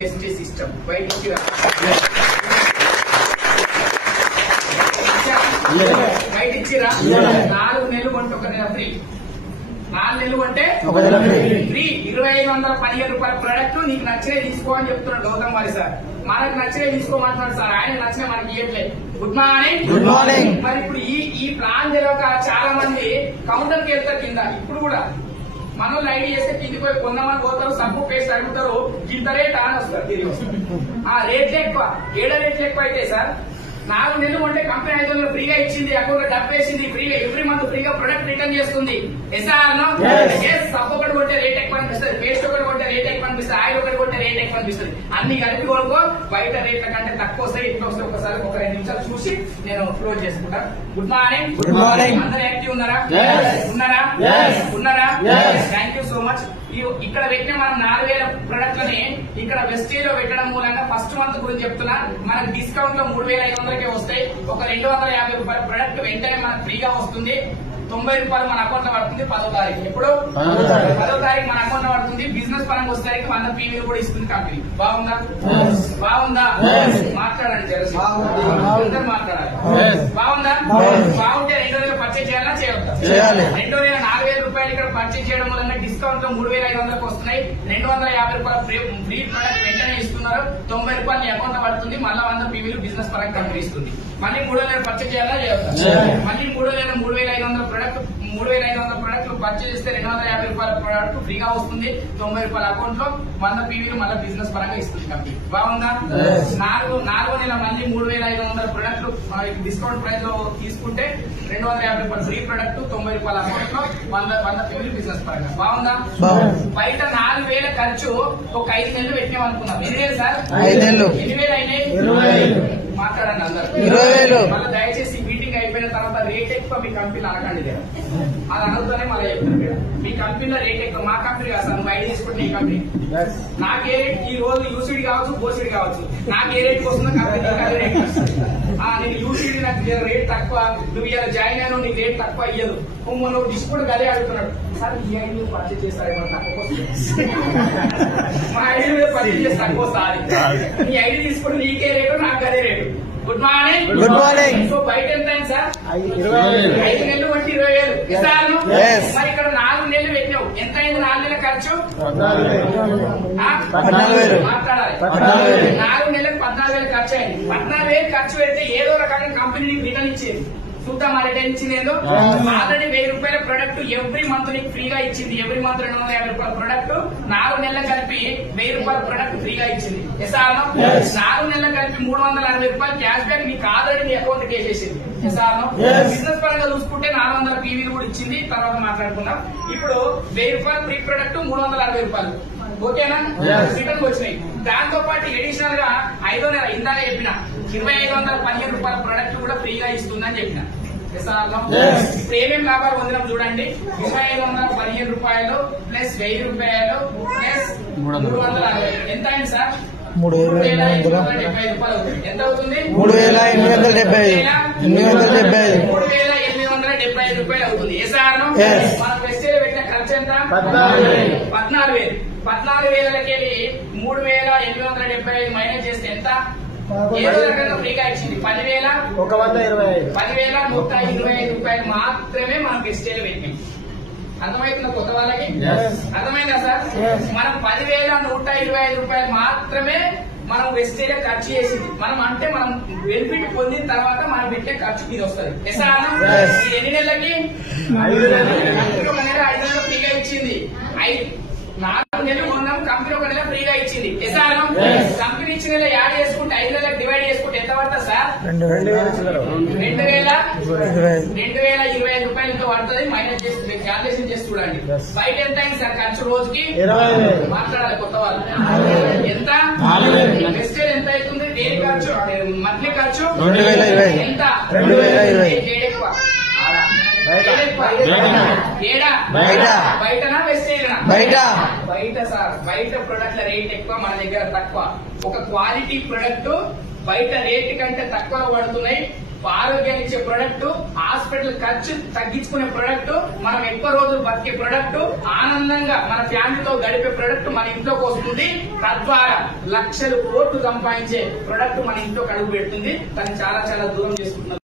System బయట ఇచ్చిరా 4 నెలలు కొంటే 1 నెల ఫ్రీ 4 నెలలు కొంటే 1 నెల ఫ్రీ 2515 రూపాయల ప్రొడక్ట్ నీకు నచ్చినే తీసుకో అని చెప్తున్నాడు గౌతమ్ వారి సార్. మనకు నచ్చినే తీసుకోమంటున్నాడు సార్. ఆయన నచ్చిన మనకి ఇవ్వట్లేదు. Good morning. మరి ఇప్పుడు ఈ ప్లాన్ తెలియక చాలా మంది కౌంటర్ కి వెళ్తారు కింద. ఇప్పుడు కూడా మనల్ని ఐడి చేస్తే కిందికి పోయి కొంతమంది పోతారు, సబ్బు పేస్ట్ అడుగుతారు, ఇంత రేట్ అని వస్తారు తిరిగి వస్తారు. ఆ రేట్లు ఎక్కువ, రేట్లు ఎక్కువ అయితే సార్ 4 నెలలు కొంటే కంపెనీ 500 ఫ్రీగా ఇచ్చింది, అకౌంట్ లో డబ్బు వేసింది, ఫ్రీగా ఎవ్రీ మంత్ ఫ్రీగా ప్రొడక్ట్ రిటర్న్ చేస్తుంది. సబ్బు ఒకటి కొంటే రేట్ ఎక్కువ అనిపిస్తుంది, పేస్ట్ ఒకటి కొంటే రేట్ ఎక్కువ అనిపిస్తుంది, ఆయిల్ ఒకటి కొంటే రేట్ ఎక్కువ అనిపిస్తుంది. అన్ని కలిపి కొనుక్కో, బయట రేట్ల కంటే తక్కువ వస్తాయి. ఇట్లా వస్తే ఒకసారి ఒక 2 నిమిషాలు చూసి నేను క్లోజ్ చేసుకుంటా. Good morning. అందరూ యాక్టివ్ ఉన్నారా? Thank you so much. ఇక్కడ పెట్టిన మనం 4000 ప్రొడక్ట్లని ఇక్కడ వెస్టేజ్ లో పెట్టడం మూలంగా ఫస్ట్ మంత్ గురించి చెప్తున్నా, మనకు డిస్కౌంట్ లో 3500కే వస్తాయి. ఒక 250 రూపాయల ప్రొడక్ట్ వెంటనే మనకు ఫ్రీగా వస్తుంది. 90 రూపాయలు మన అకౌంట్ లో పడుతుంది 10వ తారీఖు. ఎప్పుడు 10వ తారీఖు మన అకౌంట్ లో పడుతుంది. బిజినెస్ పరంగా వచ్చేసరికి 100 పీవీలు కూడా ఇస్తుంది కంపెనీ. బాగుందా? మాట్లాడండి, అందరూ మాట్లాడాలి. బాగుందా? బాగుంటే 2000 పర్చేజ్ చేయాలా చేయొద్దా? 4000 రూపాయలు ఇక్కడ పర్చేజ్ చేయడం వల్ల డిస్కౌంట్ లో 3500కి వస్తున్నాయి. 250 రూపాయల ఫ్రీ ప్రొడక్ట్ వెంటనే ఇస్తున్నారు. 90 రూపాయలు నీ అకౌంట్ లో పడుతుంది. మళ్ళీ 100 పీవీలు బిజినెస్ పరంగా కంపెనీ ఇస్తుంది. మళ్ళీ 3000 పర్చేజ్ చేయాలా చేయొద్దా? మళ్ళీ 3500 ప్రొడక్ట్లు పర్చేజ్ చేస్తే 250 రూపాయల ప్రొడక్ట్ ఫ్రీగా వస్తుంది. 90 రూపాయల అకౌంట్ లో 100 పీవీలు మళ్ళీ బిజినెస్ పరంగా ఇస్తుంది కంపెనీ. బాగుందా? 4 నెలల మళ్ళీ 3500 ప్రొడక్ట్లు డిస్కౌంట్ ప్రైస్ లో తీసుకుంటే 250 రూపాయలు ఫ్రీ ప్రొడక్ట్, 90 రూపాయల అకౌంట్ లో 100 పీవీలు బిజినెస్ పరంగా. బాగుందా? బయట 4000 ఖర్చు ఒక 5 నెలలు పెట్టినాం అనుకున్నాం. ఎన్ని వేలు సార్? 5 నెలలు. ఎన్ని వేలు అయినాయి? మాట్లాడండి అందరూ. 20,000. మళ్ళీ దయచేసి మీటింగ్ అయిపోయిన తర్వాత రేట్ ఎక్కువ మీ కంపెనీలో అనకండి. అది అనవుతానే మళ్ళీ చెప్తాను. మీ కంపెనీలో రేట్ ఎక్కువ, మా కంపెనీ కాదు సార్. నువ్వు ఐడి తీసుకుంటే ఈ కంపెనీ నాకే రేట్ ఈ రోజు యూసీడీ కావచ్చు, బోసీడీ కావచ్చు, నాకు ఏ రేట్ వస్తుందో కంపెనీ అదే రేట్ వస్తుంది. నేను యూసీడీ నాకు రేట్ తక్కువ, నువ్వు ఇలా జాయిన్ అయినా నీకు రేట్ తక్కువ ఇయ్యదు. నువ్వు డిస్కౌంట్ అదే అడుగుతున్నాడు సార్. ఈ ఐడి నువ్వు పర్చేజ్ చేస్తారే తక్కువ వస్తుంది, మా ఐడి మీద పర్చేజ్ చేసి తక్కువ వస్తుంది. నీ ఐడి తీసుకుంటే నీకే రేటు, నాకు అదే రేటు. Good morning. సో బయట ఎంత అయింది సార్? 5 నెలలు బట్టి 20,000 ఇస్తాను. మరి ఇక్కడ 4 నెలలు పెట్టినావు, ఎంత అయింది? 4 నెలల ఖర్చు 14,000. మాట్లాడాలి. 4 నెలలకు 14,000 ఖర్చు అయింది. 14,000 ఖర్చు పెడితే ఏదో రకంగా కంపెనీ నీకు రిటర్న్ ఇచ్చేది. చూద్దాం ఆ రిటర్న్ ఇచ్చిందేదో. ఆల్రెడీ 1000 రూపాయల ప్రొడక్ట్ ఎవ్రీ మంత్ నీకు ఫ్రీగా ఇచ్చింది. ఎవ్రీ మంత్ 250 రూపాయల ప్రొడక్ట్ 4 నెలలు కలిపి 1000 రూపాయల ప్రొడక్ట్ ఫ్రీగా ఇచ్చింది. 4 నెలలు కలిపి 360 రూపాయలు క్యాష్ బ్యాక్ నీకు ఆల్రెడీ నీ అకౌంట్ వేసేసింది. బిజినెస్ పరంగా చూసుకుంటే 400 పీవీలు కూడా ఇచ్చింది. తర్వాత మాట్లాడుకుందాం. ఇప్పుడు 1000 రూపాయలు ఫ్రీ ప్రొడక్ట్ 360 రూపాయలు ఓకేనా? రిటర్న్ వచ్చినాయి. దాంతో పాటు ఎడిషనల్ గా 5వ నెల ఇందాక చెప్పిన 2515 రూపాయల ప్రొడక్ట్ కూడా ఫ్రీగా ఇస్తుందని చెప్పిన. ఇప్పుడు ఏమేమి లాభాలు పొందినాం చూడండి. 2515 రూపాయలు ప్లస్ 1000 రూపాయలు ప్లస్ 360. ఎంత అయింది సార్? 3,875 రూపాయలు అవుతుంది. ఎంత అవుతుంది? 3,875 రూపాయలు అవుతుంది. మన వెస్టేజ్ పెట్టిన ఖర్చు ఎంత? 14,000. 14,000కి 3,875 మైనస్ చేస్తే ఎంత? ఏదో రకంగా ఫ్రీగా ఇచ్చింది 10,125 రూపాయలు మాత్రమే మనం వెస్టేజ్ పెట్టినాం. అర్థమవుతుందా కొత్త వాళ్ళకి? అర్థమైందా సార్? మనం 10,125 రూపాయలు మాత్రమే మనం వెస్టేజ్ ఖర్చు చేసింది. మనం అంటే మనం బెనిఫిట్ పొందిన తర్వాత మనం పెట్టే ఖర్చు మీద వస్తుంది. ఎన్ని నెలలకి? 5 నెలలు 5 నెలలు ఫ్రీగా ఇచ్చింది. 4 నెలలు కొన్నాం, కంపెనీ 1 నెల ఫ్రీగా ఇచ్చింది. కంపెనీ ఇచ్చిన నెల యాడ్ చేసుకుంటే 5 నెలలకు డివైడ్ చేసుకుంటే ఎంత పడుతుంది సార్? 2,025 రూపాయలు ఇంత పడుతుంది. మైనస్ చేసి క్యాల్కులేషన్ చేసి చూడండి. బయట ఎంత అయింది సార్ ఖర్చు రోజుకి? మాట్లాడాలి కొత్త వాళ్ళు. ఎంత? వెస్టేజ్ ఎంత అవుతుంది? డైలీ ఖర్చు, మంత్లీ ఖర్చు ఎంత? 2,020. ఎక్కువ బయటనా వెస్టేజ్నా? బయట సార్. బయట ప్రొడక్ట్ల రేట్ ఎక్కువ, మన దగ్గర తక్కువ. ఒక క్వాలిటీ ప్రొడక్ట్ బయట రేట్ కంటే తక్కువ పడుతున్నాయి. ఆరోగ్యాన్ని ఇచ్చే ప్రొడక్ట్, హాస్పిటల్ ఖర్చు తగ్గించుకునే ప్రొడక్ట్, మనం ఎక్కువ రోజులు బతికే ప్రొడక్ట్, ఆనందంగా మన ఫ్యామిలీతో గడిపే ప్రొడక్ట్ మన ఇంట్లోకి వస్తుంది. తద్వారా లక్షలు కోట్లు సంపాదించే ప్రొడక్ట్ మన ఇంట్లోకి అడుగు పెడుతుంది. దాన్ని చాలా చాలా దూరం చేసుకుంటున్నారు.